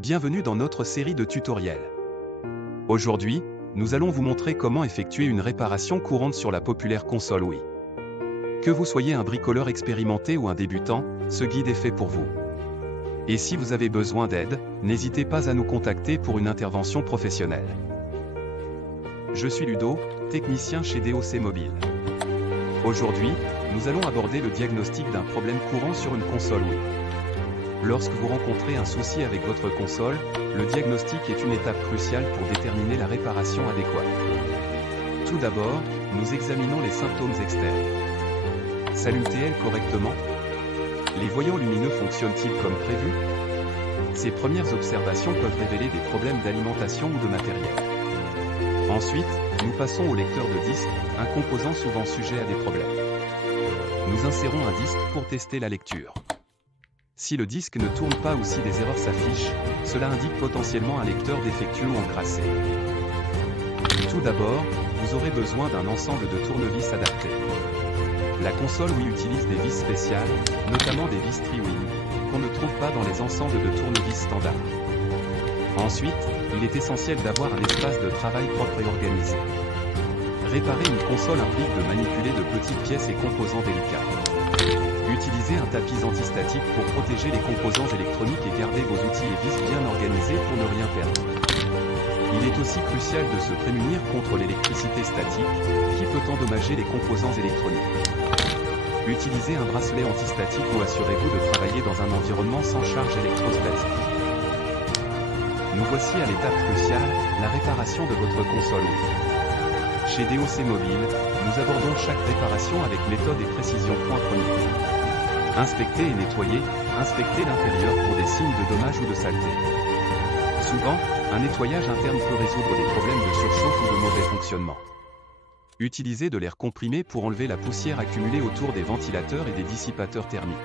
Bienvenue dans notre série de tutoriels. Aujourd'hui, nous allons vous montrer comment effectuer une réparation courante sur la populaire console Wii. Que vous soyez un bricoleur expérimenté ou un débutant, ce guide est fait pour vous. Et si vous avez besoin d'aide, n'hésitez pas à nous contacter pour une intervention professionnelle. Je suis Ludo, technicien chez DOC Mobile. Aujourd'hui, nous allons aborder le diagnostic d'un problème courant sur une console Wii. Lorsque vous rencontrez un souci avec votre console, le diagnostic est une étape cruciale pour déterminer la réparation adéquate. Tout d'abord, nous examinons les symptômes externes. S'allume-t-elle correctement? Les voyants lumineux fonctionnent-ils comme prévu? Ces premières observations peuvent révéler des problèmes d'alimentation ou de matériel. Ensuite, nous passons au lecteur de disque, un composant souvent sujet à des problèmes. Nous insérons un disque pour tester la lecture. Si le disque ne tourne pas ou si des erreurs s'affichent, cela indique potentiellement un lecteur défectueux ou encrassé. Tout d'abord, vous aurez besoin d'un ensemble de tournevis adaptés. La console Wii utilise des vis spéciales, notamment des vis Tri-Wing, qu'on ne trouve pas dans les ensembles de tournevis standards. Ensuite, il est essentiel d'avoir un espace de travail propre et organisé. Réparer une console implique de manipuler de petites pièces et composants délicats. Utilisez un tapis antistatique pour protéger les composants électroniques et garder vos outils et vis bien organisés pour ne rien perdre. Il est aussi crucial de se prémunir contre l'électricité statique, qui peut endommager les composants électroniques. Utilisez un bracelet antistatique ou assurez-vous de travailler dans un environnement sans charge électrostatique. Nous voici à l'étape cruciale, la réparation de votre console Wii. Chez DOC Mobile, nous abordons chaque réparation avec méthode et précision. Point premier. Inspecter et nettoyer, inspectez l'intérieur pour des signes de dommages ou de saleté. Souvent, un nettoyage interne peut résoudre des problèmes de surchauffe ou de mauvais fonctionnement. Utilisez de l'air comprimé pour enlever la poussière accumulée autour des ventilateurs et des dissipateurs thermiques.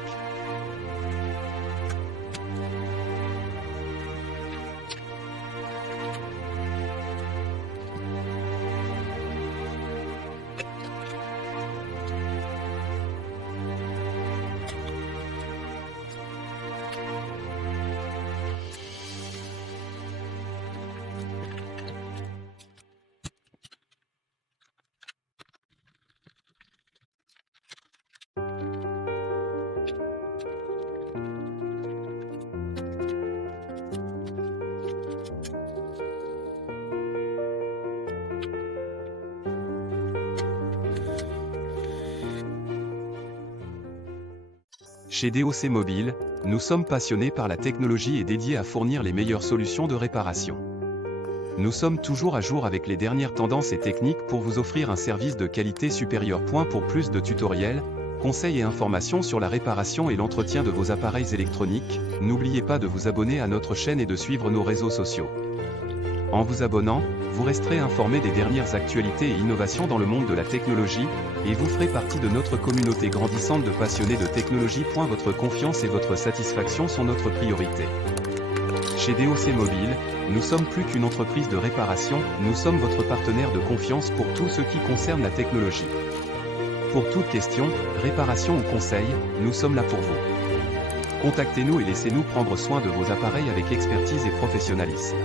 Chez DOC Mobile, nous sommes passionnés par la technologie et dédiés à fournir les meilleures solutions de réparation. Nous sommes toujours à jour avec les dernières tendances et techniques pour vous offrir un service de qualité supérieure. Pour plus de tutoriels, conseils et informations sur la réparation et l'entretien de vos appareils électroniques, n'oubliez pas de vous abonner à notre chaîne et de suivre nos réseaux sociaux. En vous abonnant, vous resterez informé des dernières actualités et innovations dans le monde de la technologie, et vous ferez partie de notre communauté grandissante de passionnés de technologie. Votre confiance et votre satisfaction sont notre priorité. Chez DOC Mobile, nous sommes plus qu'une entreprise de réparation, nous sommes votre partenaire de confiance pour tout ce qui concerne la technologie. Pour toute question, réparation ou conseil, nous sommes là pour vous. Contactez-nous et laissez-nous prendre soin de vos appareils avec expertise et professionnalisme.